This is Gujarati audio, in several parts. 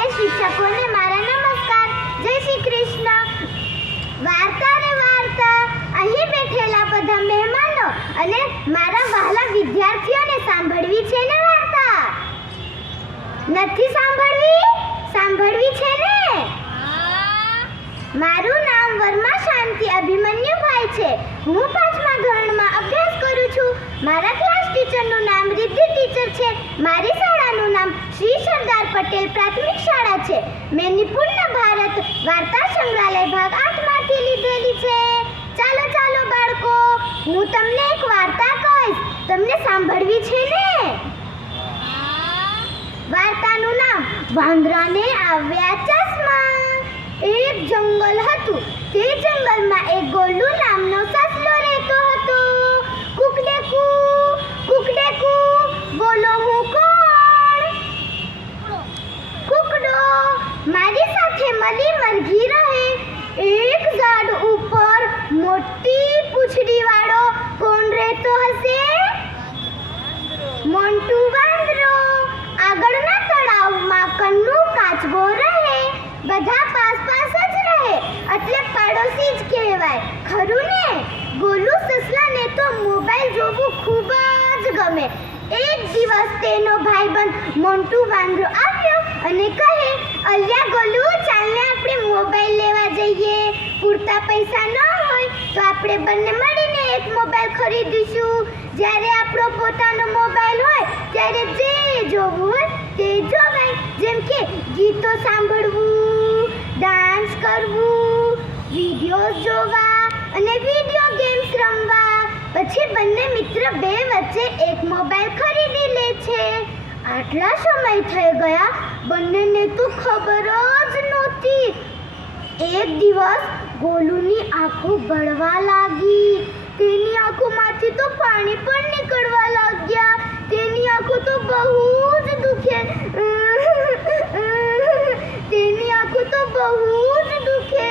આદરણીય શિક્ષકોને મારા નમસ્કાર. જય શ્રી કૃષ્ણ. વાર્તા રે વાર્તા, અહીં બેઠેલા બધા મહેમાનો અને મારા વહાલા વિદ્યાર્થીઓને સાંભળવી છે ને વાર્તા? નથી સાંભળવી? સાંભળવી છે ને? મારું નામ વર્મા શાંતિ અભિમન્યુભાઈ છે. હું 5મા ધોરણમાં અભ્યાસ કરું છું. મારા ક્લાસ ટીચરનું નામ રિદ્ધિ ટીચર છે. મારી શાળાનું નામ શ્રી સરદાર પટેલ પ્રાથમિક શાળા છે. મેં નિપુણ ભારત વાર્તા સંગ્રહાલય ભાગ 8માંથી લીધેલી છે. ચાલો ચાલો બાળકો, હું તમને એક વાર્તા કહીશ. તમને સાંભળવી છે ને? વાર્તાનું નામ વાંદરાને આવ્યા ચશ્મા. એક જંગલ હતું. તે જંગલમાં એક ગોલુ નામનો સસલો રહેતો હતો. કુકડેકુ કુકડેકુ, બોલો હું કોણ? કુકડો. મારી સાથે મળી મરઘી રહે. એક ઝાડ ઉપર મોટી પૂંછડી વાળો કોણ રહેતો હશે? મોન્ટુ વાંદરો. આગળના તળાવમાં કન્નુ કાચબો રહે. બધા પાસ પાસ જ રહે એટલે પાડોશી જ કહેવાય, ખરું ને? ગોલુ સસલાને તો મોબાઈલ જોવું ખૂબ જ ગમે. એક દિવસ તેનો ભાઈબંધ મોન્ટુ વાંદરો આવ્યો અને કહે, અલ્યા ગોલુ, ચાલને આપણે મોબાઈલ લેવા જઈએ. પૂરતા પૈસા ન હોય તો આપણે બંને મળીને એક મોબાઈલ ખરીદીશું. જ્યારે આપણો પોતાનો મોબાઈલ હોય ત્યારે જે જોવું હોય તે જોવાય, જેમ કે ગીતો સાંભળવું, ડાન્સ કરવું, વિડીયો જોવા અને વિડીયો ગેમ્સ રમવા. પછી બંને મિત્ર બે વચ્ચે એક મોબાઈલ ખરીદી લે છે. આટલા સમય થઈ ગયા, બંનેને તો ખબર જ નહોતી. એક દિવસ ગોલુની આંખો બળવા લાગી. તેની આંખોમાંથી તો પાણી પણ નીકળવા લાગ્યા. તેની આંખો તો બહુ જ દુખે. તેની આંખો તો બહુ જ દુખે.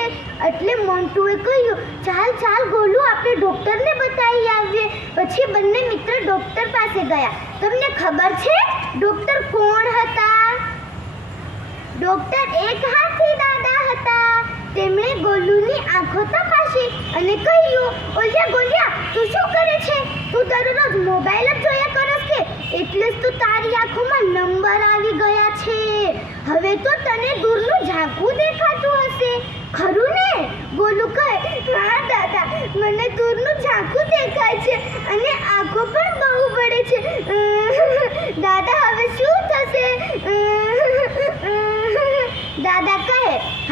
એટલે મોન્ટુએ કહ્યું, ચાલ ચાલ ગોલુ, આપણે ડોક્ટરને બતાવી આવીએ. પછી બંને મિત્ર ડોક્ટર પાસે ગયા. તમને ખબર છે ડોક્ટર કોણ હતા? ડોક્ટર એક હાથી દાદા હતા. તેમણે ગોલુની આંખો તપાસી અને કહ્યું, ઓલ્યા ગોલિયા, તું શું કરે છે? તું દરરોજ મોબાઈલ જ જોયા કરસ કે? એટલે જ તો તારી આંખોમાં નંબર આવી ગયા છે. હવે તો તને દૂરનું ઝાંખું દેખાતું હશે, ખરું ને? ગોલુ કહે, હા દાદા, મને દૂરનું ઝાંખું દેખાય છે અને આંખો પણ બહુ બળે છે. દાદા, હવે શું થશે? દાદા કહે,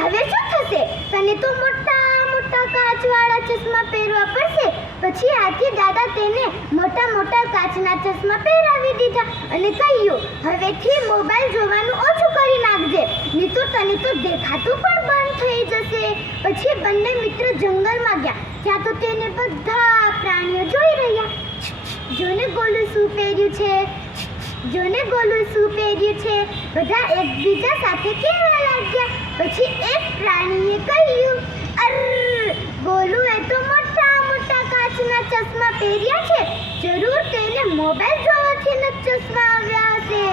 હવે શું થશે? તને તો મોટા મોટા કાચવાળા ચશ્મા પહેરવા પડશે. પછી હાથી દાદા તેને મોટા મોટા કાચના ચશ્મા પહેરાવી દીધા અને કહ્યું, હવેથી મોબાઈલ જોવાનું ઓછું કરી નાખજે, નહીં તો તને તો દેખાતું પણ બંધ થઈ જશે. પછી બંને મિત્ર જંગલમાં ગયા. ત્યાં તો તેને બધા પ્રાણીઓ જોઈ રહ્યા. જોને ગોલુ શું પહેર્યું છે, જોને ગોલુ શું પહેર્યું છે. બધા એકબીજા સાથે કહેવા લાગ્યા. પછી એક પ્રાણીએ કહ્યું, અર, ગોલુએ તો મોટા મોટા કાચના ચશ્મા પહેર્યા છે. જરૂર તેને મોબાઈલ જોવાથી જ ચશ્મા આવ્યા હશે.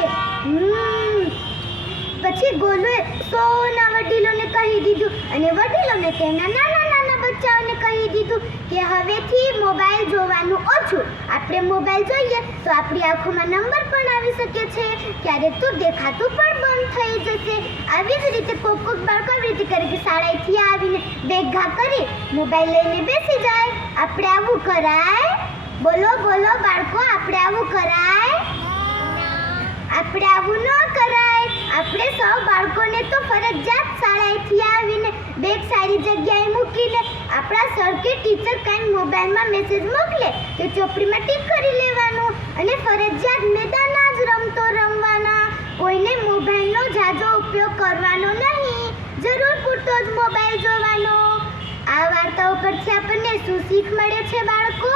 પછી ગોલુએ સૌના વડીલોને કહી દીધું અને વડીલોને તેમના નાના નાના બચ્ચાઓને કહી દીધું કે હવેથી મોબાઈલ જોવાનું ઓછું. આપણે મોબાઈલ જોઈએ તો આપણી આંખોમાં નંબર પણ આવી શકે છે. ક્યારેક તો દેખાતું પણ બંધ થઈ જશે. આવી જ રીતે કોક બાળકો આવી રીતે કરે કે શાળાએથી આવીને બેગ ઘા કરી મોબાઈલ લઈને બેસી જાય. આપણે આવું કરાય? બોલો બોલો બાળકો, આપણે આવું કરાય? આપણે આવું ન કરાય. આપણે સૌ બાળકોને તો ફરજિયાત શાળાએથી આવીને બેગ સારી જગ્યાએ મૂકીને આપણા સર કે ટીચર કાંઈ મોબાઈલમાં મેસેજ મોકલે તો ચોપડીમાં ટીક કરી લેવાનું અને ફરજિયાત મેદાનમાં જ રમતો રમવાના. કોઈને મોબાઈલનો ઝાઝો ઉપયોગ કરવાનો નહીં. જરૂર પૂરતો જ મોબાઈલ જોવાનો. આ વાર્તાઓ પરથી આપણને શું શીખ મળે છે બાળકો?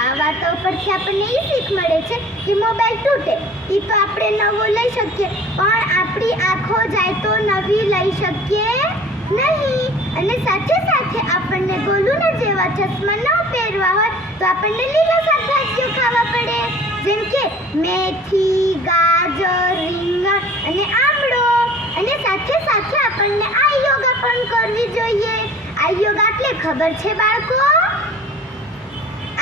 આ વાર્તાઓ પરથી આપણને એ શીખ મળે છે કે મોબાઈલ તૂટે એ તો આપણે નવો લઈ શકીએ, પણ આપણી આંખો જાય તો નવી લઈ શકીએ નહીં. અને સાથે સાથે આપણને ગોલુના જેવા ચશ્મા ન પહેરવા હોય તો આપણને લીલા શાકભાજીઓ ખાવા પડે, જેમ કે મેથી, ગાજર, રીંગણ અને આમળો. અને સાથે આ યોગા એટલે ખબર છે બાળકો?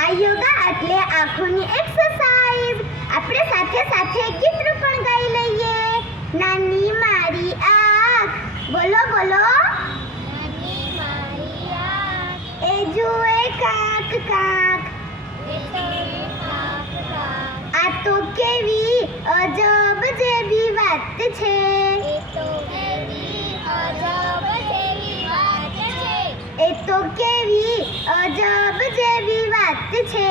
આ યોગા એટલે આંખોની એક્સરસાઇઝ. આપણે સાથે સાથે ગીત પણ ગાઈ લઈએ. નાની મારી આંખ, બોલો બોલો. નાની મારી આંખ, એ જુએ કાક કાક, એ જુએ કાક કાક. આ તો કેવી અજબ જેવી વાત છે. એ તો કેવી અજબ જેવી વાત છે. એ તો કેવી અજબ જેવી વાત છે.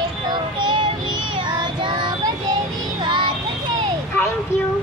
એ તો કેવી અજબ જેવી વાત છે. Thank you.